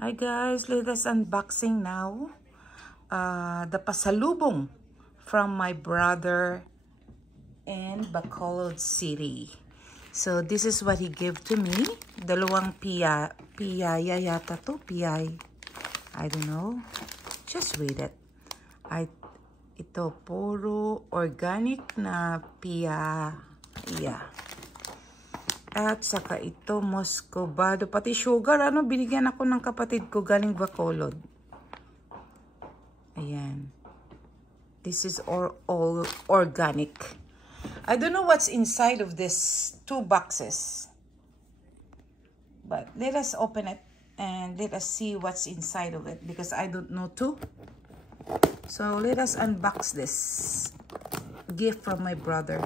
Hi guys, let us unboxing now the pasalubong from my brother in Bacolod City. So this is what he gave to me. Dalawang piyaya yata to, piyay. I don't know. Just read it. Ito puro organic na piyaya. At saka ito, Moscovado. Pati sugar, binigyan ako ng kapatid ko galing Bacolod. Ayan. This is all organic. I don't know what's inside of this 2 boxes. But let us open it and let us see what's inside of it because I don't know too. So let us unbox this gift from my brother.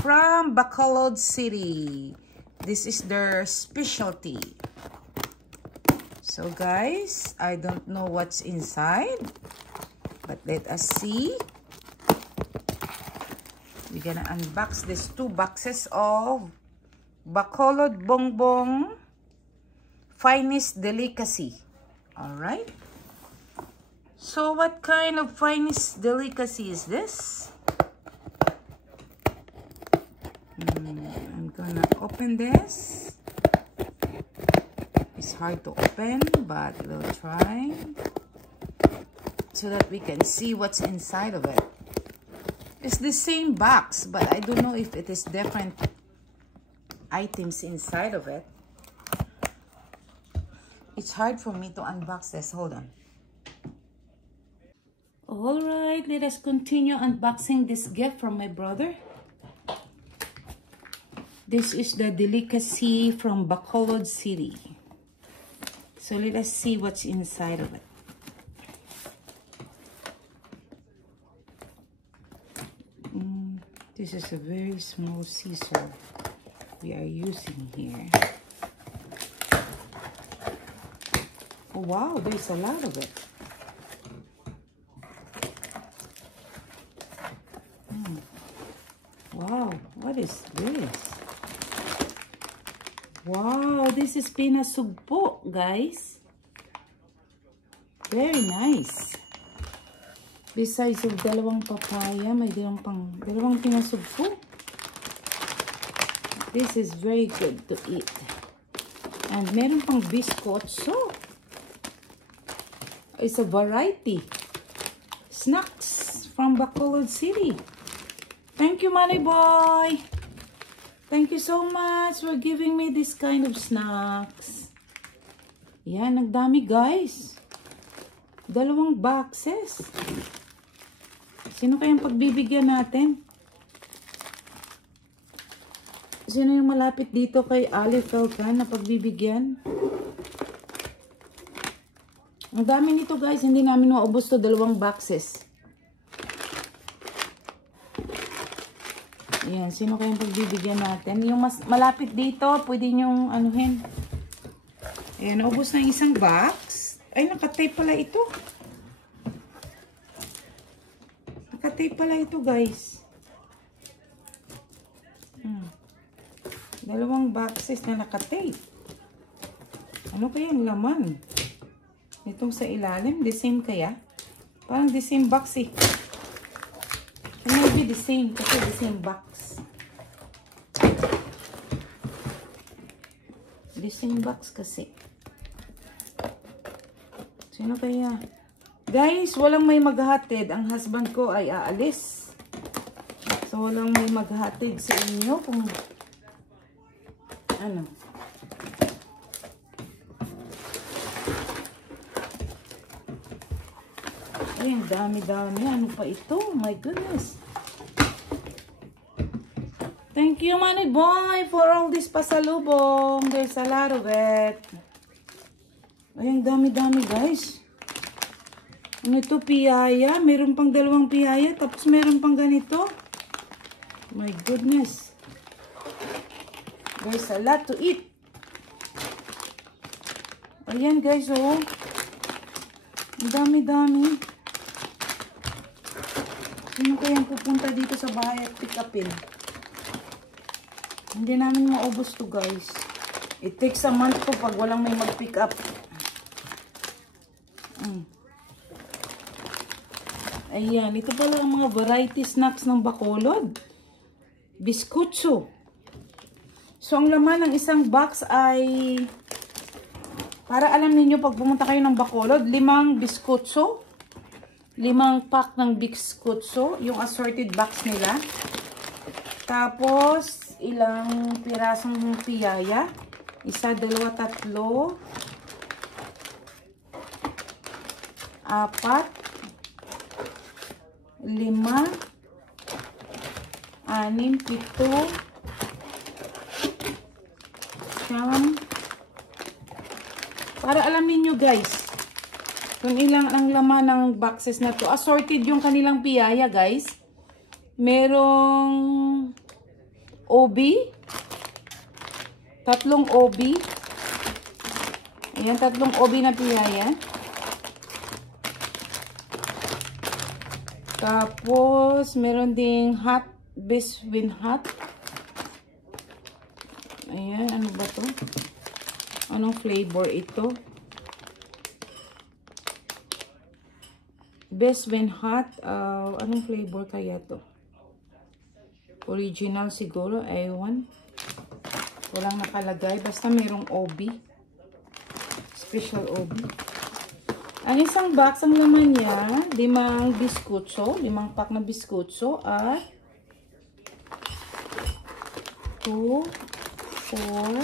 From Bacolod City. This is their specialty. So guys, I don't know what's inside. But let us see. We're gonna unbox these 2 boxes of Bacolod Bongbong Finest Delicacy. Alright. So what kind of finest delicacy is this? I'm gonna open this. It's hard to open, but we'll try so that we can see what's inside of it. It's the same box, but I don't know if it is different items inside of it. It's hard for me to unbox this. Hold on. Alright, let us continue unboxing this gift from my brother. This is the delicacy from Bacolod City. So let us see what's inside of it. This is a very small scissor we are using here. Oh wow, there's a lot of it. Wow, what is this? Wow, this is pinasugpo, guys. Very nice. Besides of dalawang papaya, may dalawang pinasugpo. This is very good to eat. And meron pang biscotso. It's a variety. Snacks from Bacolod City. Thank you, Money Boy. Thank you so much for giving me this kind of snacks. Yan, nagdami guys. 2 boxes. Sino kayang pagbibigyan natin? Sino yung malapit dito kay Ali Felcan na pagbibigyan? Ang dami nito guys, hindi namin maubos to 2 boxes. Ayan, sino kayang pagbibigyan natin? Yung mas malapit dito, pwede nyong anuhin. Ayan, naubos na yung isang box. Ay, nakatape pala ito. Nakatape pala ito, guys. 2 boxes na nakatape. Ano kaya ang laman? Itong sa ilalim, the same kaya? Parang the same box eh. It might be the same, kasi the same box. The same box kasi. Sino kaya? Guys, walang may maghatid. Ang husband ko ay aalis. So, walang may maghatid sa inyo kung ano. Ay, ang dami-dami. Ano pa ito? My goodness. Thank you, Money Boy, for all this pasalubong. There's a lot of it. Ay, ang dami-dami, guys. Ano ito? Piyaya. Meron pang 2 piyaya. Tapos meron pang ganito. My goodness. There's a lot to eat. Ayan, guys, oh. Ang dami-dami. Sino kayang pupunta dito sa bahay at pick upin? Hindi namin maubos to guys. It takes a month po pag walang may mag-pick up. Ayan, ito pala ang mga variety snacks ng Bacolod. Biscuitso. So, ang laman ng isang box ay, para alam niyo pag pumunta kayo ng Bacolod, 5 biscuitso. 5 pack ng biscuitso, yung assorted box nila. Tapos, ilang pirasong piyaya. 1, 2, 3, 4, 5, 6, 7, 8. Para alam niyo guys, kung ilang ang laman ng boxes na to. Assorted yung kanilang piyaya guys. Merong OB. 3 OB. Ayan, 3 OB na piyaya. Tapos, meron ding hot, best win hot. Ayan, ano ba to? Anong flavor ito? Best win hot. Anong flavor kaya to? Original siguro, ewan. Walang nakalagay. Basta mayroong OB. Special OB. Ang isang box, ang laman niya, 5 biscuitso, 5 pack na biscuitso at 2, 4,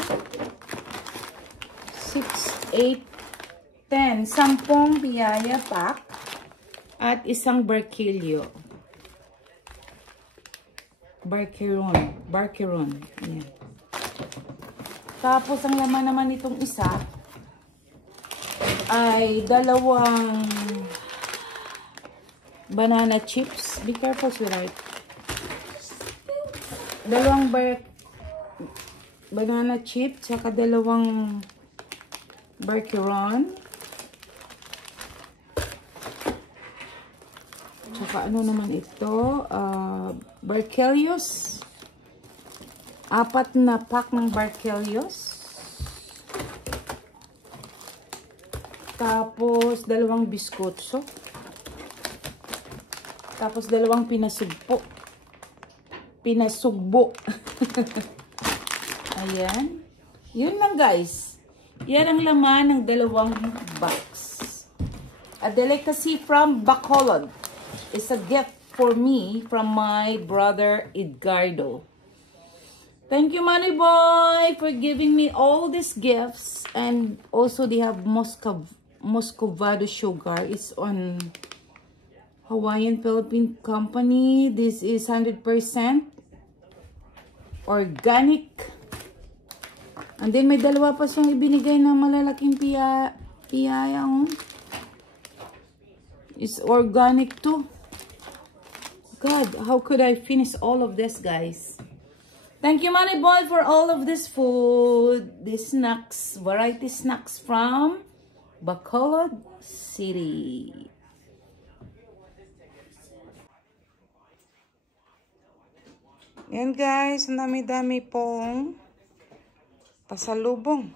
6, 8, 10. 10 piyaya pack at isang barquillo. Barqueron. Ayan. Tapos, ang laman naman itong isa ay 2 banana chips. Be careful, sweetheart. 2 banana chips, saka 2 barqueron. Saka ano naman ito? Barquillos. 4 na pack ng barquillos. Tapos, 2 biscuitso. Tapos, 2 pinasugbo. Ayan. Yun lang, guys. Yan ang laman ng 2 box. A delicacy from Bacolod. It's a gift for me from my brother Edgardo. Thank you, Money Boy, for giving me all these gifts. And also, they have Muscovado sugar. It's on Hawaiian Philippine company. This is 100% organic. And then may 2 pa siyang ibinigay na malalaking piyaya. It's organic too. God, how could I finish all of this, guys? Thank you, Money Boy, for all of this food. These snacks, variety snacks from Bacolod City. Yan guys, ang dami-dami pong pasalubong.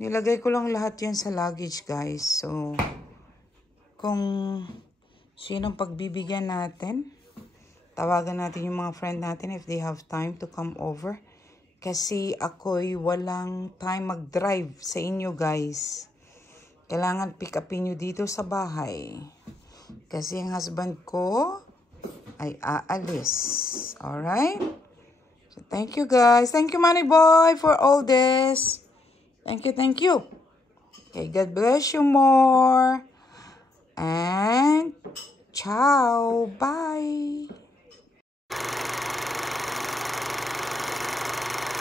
Nilagay ko lang lahat yan sa luggage guys. So, kung sinong pagbibigyan natin, tawagan natin yung mga friend natin if they have time to come over. Kasi ako'y walang time mag-drive sa inyo guys. Kailangan pick upin nyo dito sa bahay. Kasi ang husband ko ay aalis. Alright? So, thank you guys. Thank you, Money Boy, for all this. Thank you, thank you. Okay, God bless you more. And ciao. Bye.